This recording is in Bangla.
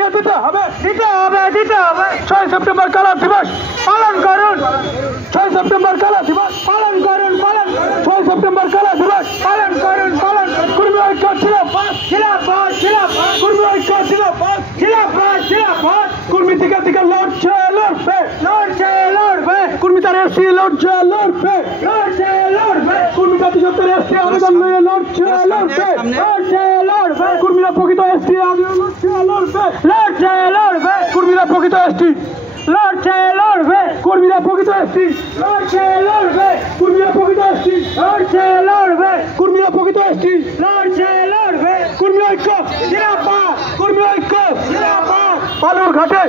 ফিরিয়ে দিতে হবে 6 সেপ্টেম্বর কালা দিবস পালন করুন 6 সেপ্টেম্বর কালা দিবস পালন করুন 6 সেপ্টেম্বর কালা দিবস পালন করুন কর্মী ঐক্য জিন্দাবাদ কর্মী ঐক্য জিন্দাবাদ কর্মী থেকে লড়ছে লড়বে কর্মী তার এসি লড়ছে লড়বে কর্মী জাতিসত্তার এসি আবেদন নিয়ে লড়ছে লড়বে কর্মীরা প্রকৃত এসটি লড়বে কর্মীরা প্রকৃত এসটি লড়বে কর্মীরা প্রকৃত এসটি লড়বে কর্মীরা প্রকৃত এসটি লড়বে কর্মীরা প্রকৃত এসটি লড়বে কর্মী ঐক্য জিন্দাবাদ কর্মী ঐক্য জিন্দাবাদ বালুরঘাটে